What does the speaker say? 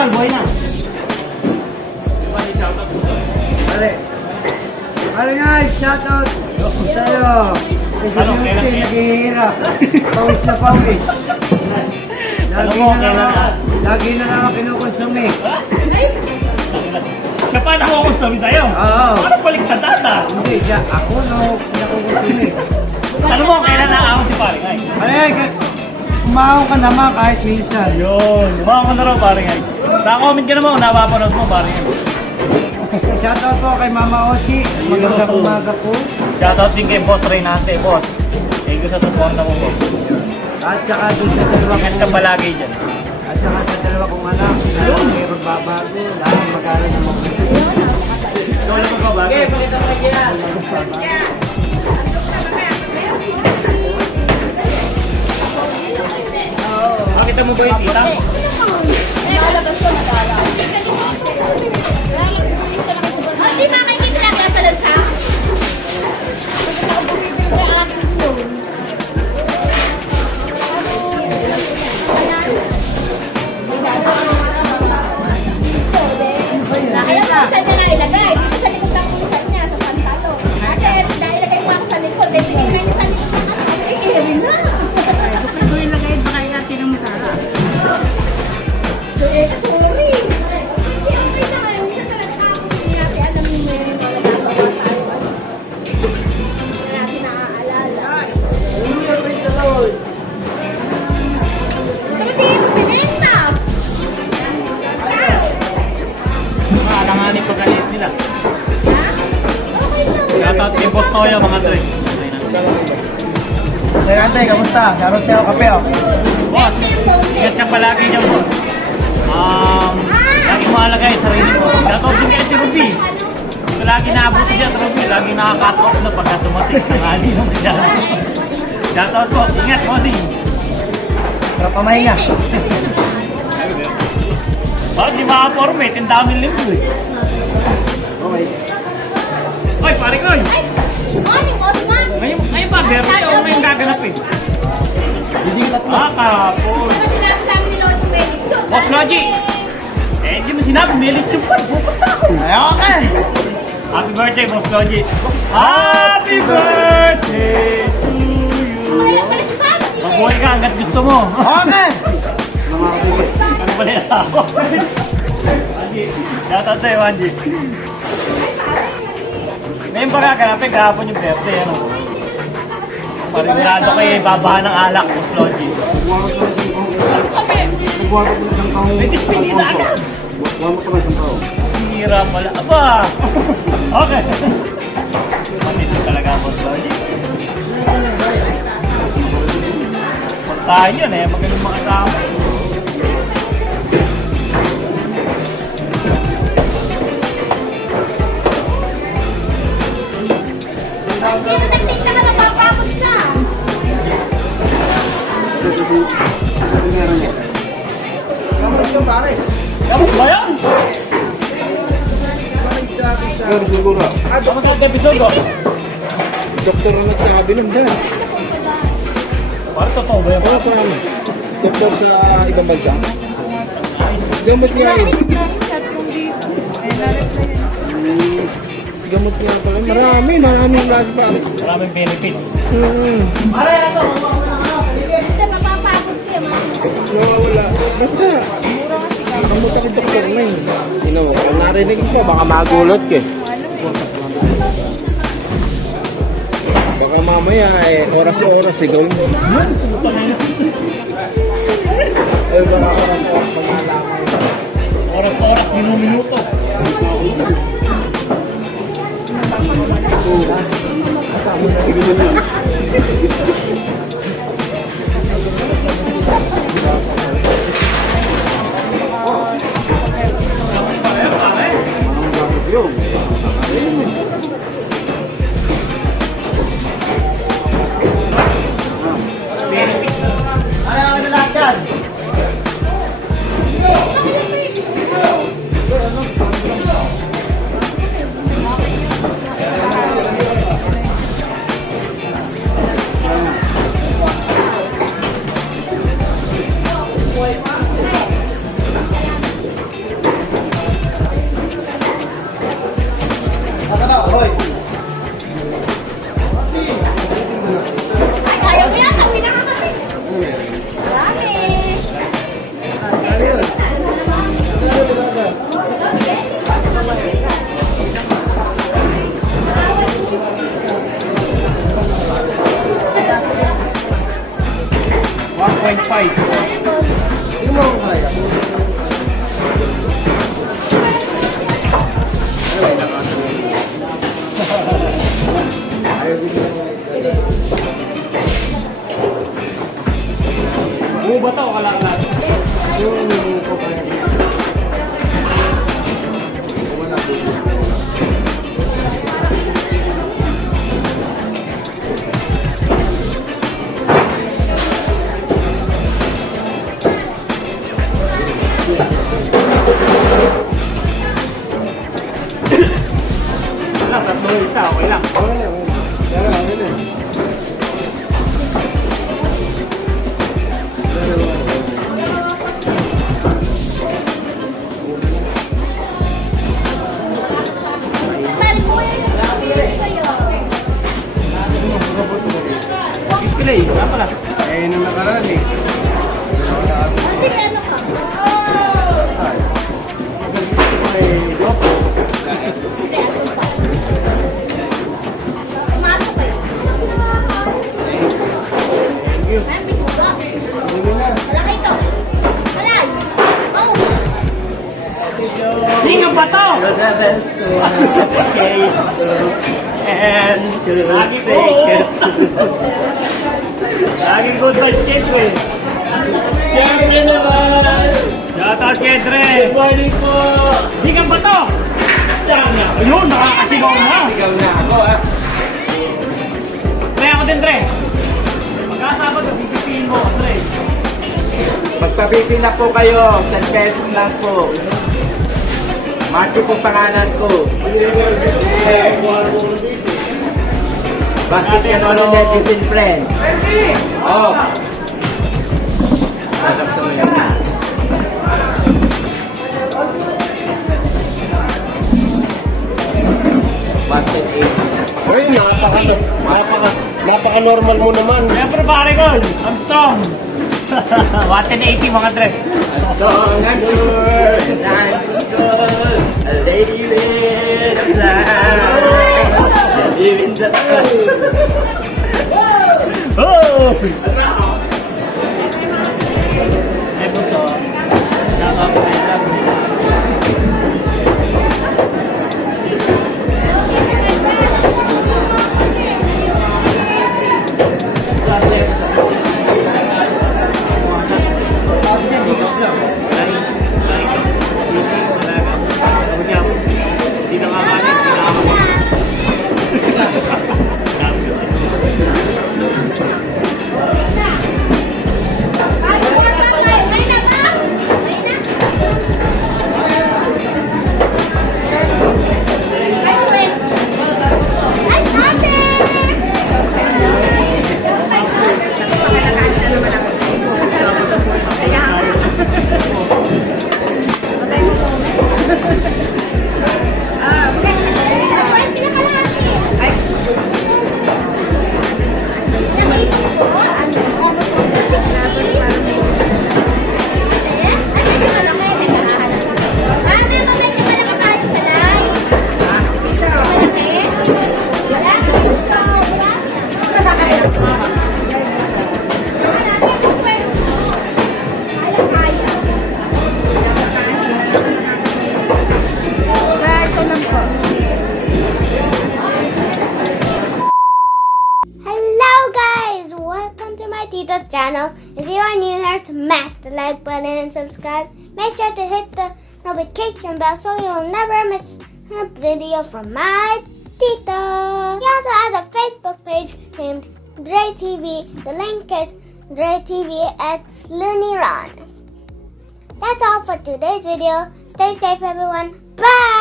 Tol, buhay na. Pare guys, shoutout sa'yo. Kasi yung naghihirap. Pawis na pawis. Lagi na lang kinukonsumi. Siya pa nakukonsumi sa'yo? Oo. Ano baliktad data? Hindi, siya. Ako nakukonsumi. Ano mo, kailan naahon si pare ngay? Pare, umahon ka naman kahit minsan. Yun, umahon ka na raw pare ngay. Na-comment ka naman kung napapanood mo pare ngay. Shoutout po kay Mama Oshi. Magandang umaga po. Shoutout din kay Boss Reynante, boss. Thank you sa support na mo, boss. At saka dun sa dalawa Ingat ka palagi dyan. At saka sa dalawa kong anak. Mayroon babago. Lahat mag-aral ng mga. Solo mo ba bago? Makita mo ba yung tita? Nalabas ko na tala. Hindi makikita lang kaya sa lansa. Nakita. Saan niya nailagay? Sa likod ng kulisan niya, sa pantalo. Ate, nailagay mo ako sa likod. Dahil sinigay niya sa likod. Iirin na. Ito yung lagay ba kaya natin ng matara? So, sorry. Hindi, okay naman. Minsan talaga ako hindi natin alam yung meron ko na nagawa tayo. Hindi natin naaalala. Pero di mo sinenta. Alanganin pagkalit sila. Ha? Okay naman. Shoutout kay Boss Toyo, mga tre. Sir Ante, kamusta? Shoutout sa'yo, kape oh. Boss, ingat ka palagi dyan, boss. Lagi mo alagay sa sarili mo. Shoutout din kay Ruby. So, lagi naabot siya, Ruby. Lagi nakaka-cut-off na pagka dumating. Tangali ng siya. Shoutout po. Ingat, bossing. Para pamahinga. Bakit di makapormate? Ang daming linggo eh. Okay. Oy, pare ko eh. Ay, morning, boss man. Ngayon ba, birthday o ngayon gaganap eh? Biging tatlo. Kapon. Ano sinabi sa amin ni Lord Benito? Boss Logi. Eh, hindi mo sinabi, may lechon pa. Pupunta ako. Ay, okay. Happy birthday, Boss Logi. Happy birthday to you. Wala pala si Papi. Mabuhay ka hanggat gusto mo. Okay. Ano pala yung ako? Shoutout sa'yo, Wanji. Ngayon ba kaganapin, kahapon yung birthday, ano? Parimulado kayo, babahan ng alak, Boss Logi. Nagbuhat ko na isang taong. May kispinita agad. Buwan mo ko na isang taong. Hira pala. Aba! Okay. Matindi talaga, Boss Logi. Pagkain yun eh, magaling mga tao. Tinatagtik ka na napapagod ka. Kamusta yung pare? Kamus ba yan? Pero siguro. Kamus ang episode oh? Doktor na nagsabi nun dyan. Parang totoo ba yan? Doktor sa ibang bansa. Gamot niya eh. Gamot niya pala. Maraming lalo pa. Maraming benefits. Basta mapapagod ka, man. Nawawala. Basta. Gamot ang doktor na eh. Kung narinig mo, baka magulot ka eh. Baka mamaya eh, oras-oras eh, gawin mo. Eh, baka oras-oras pag-alangan. Oras-oras, minuto. Wala, tatlo isa, okay lang. Display, wala pala. Eh, nung nakaraan eh. Kasi ano ka? May lopo. Pumasok kayo. Ay, may suga. Wala kayo ito. Wala. Oh. Hinga ba to? Okay. And lagi take it. Lagi good vibes, Kedre. Champion naman! Shout out, Kedre! Good morning po! Hinga ba to? Ayun, nakakasigaw na! Sigaw na ako ah. Pre, ako din, Tre. Magkasabot, pipipiin mo, Tre. Magpapipi na po kayo. 10 pesos lang po. Mati po pangalan ko. Bakit ka naman netizen friend? Oh. Masaksa mo yan. Uy, napaka-normal mo naman. Siyempre, pare ko, I'm strong. 180, mga Tre. Strong and good, nice and good, a lady with a plan. Living the Oh! Ay, puso. Nakapagpapag. Tito's channel. If you are new here, smash the like button and subscribe. Make sure to hit the notification bell so you'll never miss a video from my Tito. He also has a Facebook page named Dre TV. The link is Dre TV X Looney Ron. That's all for today's video. Stay safe, everyone. Bye!